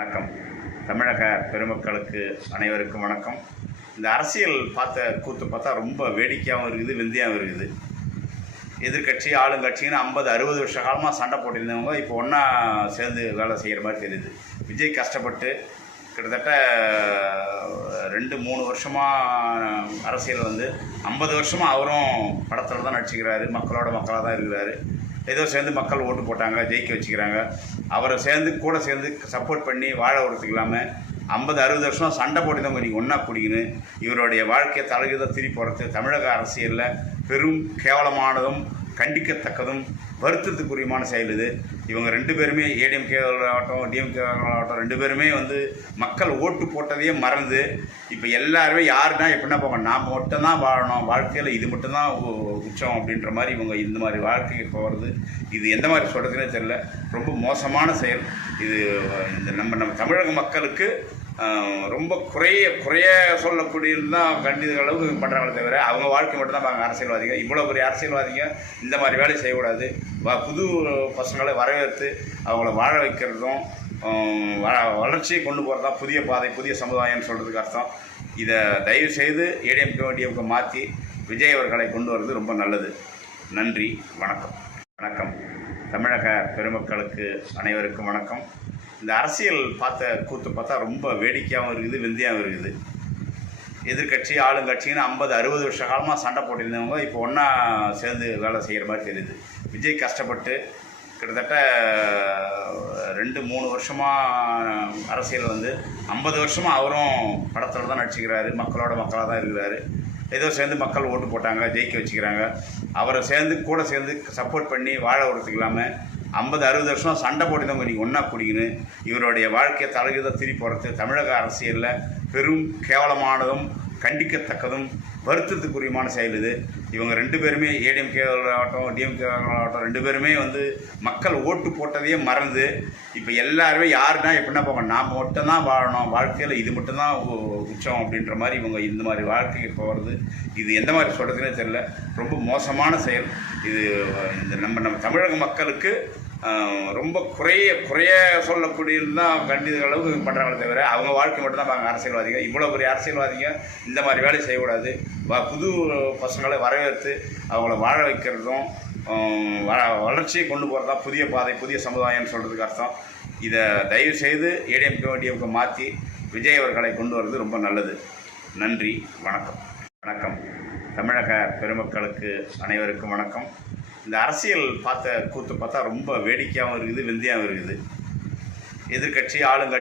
வணக்கம். தமிழக பெருமக்களுக்கு அனைவருக்கும் வணக்கம். இந்த அரசியல் கூத்து பார்த்தா ரொம்ப வேடிக்கையாகவும் இருக்குது, விந்தியாகவும் இருக்குது. எதிர்கட்சி ஆளுங்கட்சின்னு 50-60 வருஷ காலமாக சண்டை போட்டிருந்தவங்க இப்போ ஒன்றா சேர்ந்து வேலை செய்கிற மாதிரி தெரியுது. விஜய் கஷ்டப்பட்டு கிட்டத்தட்ட 2-3 வருஷமாக அரசியல் 50 வருஷமாக அவரும் படத்தில் தான் நடிச்சுக்கிறாரு, மக்களாக தான் இருக்கிறாரு. ஏதோ சேர்ந்து மக்கள் ஓட்டு போட்டாங்க, ஜெயிக்க வச்சுக்கிறாங்க. அவரை கூட சேர்ந்து சப்போர்ட் பண்ணி வாழ விடுறதுக்கு இல்லாமல் 50-60 வருஷம் சண்டை போட்டுதான் நீங்கள் ஒன்றா குடிக்கணும். இவருடைய வாழ்க்கையை தலைகீழாக திருப்பி போகிறது தமிழக அரசியலில் பெரும் கேவலமானதும் கண்டிக்கத்தக்கதும் வருத்தத்துக்குரியமான செயல் இது. இவங்க 2 பேருமே ஏடிஎம்கே ஆகட்டும் டிஎம்கே ஆகட்டும் 2 பேருமே மக்கள் ஓட்டு போட்டதையே மறந்து இப்போ எல்லாருமே யாருன்னா எப்படின்னா போங்க, நான் மட்டும்தான் வாழணும், வாழ்க்கையில் இது மட்டும்தான் உச்சம் அப்படின்ற மாதிரி இவங்க இந்த மாதிரி வாழ்க்கைக்கு போகிறது. இது எந்த மாதிரி சொல்கிறதுனே தெரியல. ரொம்ப மோசமான செயல் இது. நம்ம தமிழக மக்களுக்கு ரொம்ப குறைய சொல்லக்கூடியது தான் கண்டித அளவுக்கு பண்ணுறாங்களே தவிர அவங்க வாழ்க்கை மட்டும்தான் பாருங்க. அரசியல்வாதிகள் இவ்வளோ பெரிய அரசியல்வாதிங்க இந்த மாதிரி வேலை செய்யக்கூடாது. புது பசங்களை வரவேற்று அவங்கள வாழ வைக்கிறதும் வளர்ச்சியை கொண்டு போகிறதா புதிய பாதை, புதிய சமுதாயம்னு சொல்கிறதுக்கு அர்த்தம். இதை தயவு செய்து ஏடிஎம்கே மாற்றி விஜய் அவர்களை கொண்டு வர்றது ரொம்ப நல்லது. நன்றி, வணக்கம். வணக்கம். தமிழக பெருமக்களுக்கு அனைவருக்கும் வணக்கம். இந்த அரசியல் கூத்து பார்த்தா ரொம்ப வேடிக்கையாகவும் இருக்குது, விந்தியாகவும் இருக்குது. எதிர்கட்சி ஆளுங்கட்சின்னு 50-60 வருஷ காலமாக சண்டை போட்டிருந்தவங்க இப்போ ஒன்றா சேர்ந்து வேலை செய்கிற மாதிரி தெரியுது. விஜய் கஷ்டப்பட்டு கிட்டத்தட்ட 2-3 வருஷமாக அரசியல் 50 வருஷமாக அவரும் படத்தில் தான் நடிச்சுக்கிறாரு, மக்களாக தான் இருக்கிறாரு. ஏதோ சேர்ந்து மக்கள் ஓட்டு போட்டாங்க, ஜெயிக்க வச்சுக்கிறாங்க. அவரை கூட சேர்ந்து சப்போர்ட் பண்ணி வாழ விடுறதுக்கு இல்லாமல் 50-60 வருஷம் சண்டை போட்டுதான் நீங்கள் ஒன்றா குடிக்கணும். இவருடைய வாழ்க்கையை தலைகீழாக திருப்பி போகிறது தமிழக அரசியலில் பெரும் கேவலமானதும் கண்டிக்கத்தக்கதும் வருத்தத்துக்குரியமான செயல் இது. இவங்க 2 பேருமே ஏடிஎம்கே ஆகட்டும் டிஎம்கே ஆகட்டும் 2 பேருமே மக்கள் ஓட்டு போட்டதையே மறந்து இப்போ எல்லாருமே யாருன்னா எப்படின்னா போங்க, நான் மட்டும்தான் வாழணும், வாழ்க்கையில் இது மட்டும்தான் உச்சம் அப்படின்ற மாதிரி இவங்க இந்த மாதிரி வாழ்க்கைக்கு போகிறது. இது எந்த மாதிரி சொல்கிறதுனே தெரியல. ரொம்ப மோசமான செயல் இது. நம்ம தமிழக மக்களுக்கு ரொம்ப குறைய சொல்லக்கூடியது தான் கண்டித அளவுக்கு பண்ணுறாங்களே தவிர அவங்க வாழ்க்கை மட்டும்தான் பாருங்க. அரசியல்வாதிகள் இவ்வளோ பெரிய அரசியல்வாதிங்க இந்த மாதிரி வேலை செய்யக்கூடாது. புது பசங்களை வரவேற்று அவங்கள வாழ வைக்கிறதும் வளர்ச்சியை கொண்டு போகிறதா புதிய பாதை, புதிய சமுதாயம்னு சொல்கிறதுக்கு அர்த்தம். இதை தயவு செய்து ஏடிஎம்கே மாற்றி விஜய் அவர்களை கொண்டு வர்றது ரொம்ப நல்லது. நன்றி, வணக்கம். வணக்கம். தமிழக பெருமக்களுக்கு அனைவருக்கும் வணக்கம். இந்த அரசியல் கூத்து பார்த்தா ரொம்ப வேடிக்கையாகவும் இருக்குது, விந்தியாகவும் இருக்குது. எதிர்கட்சி ஆளுங்கட்சி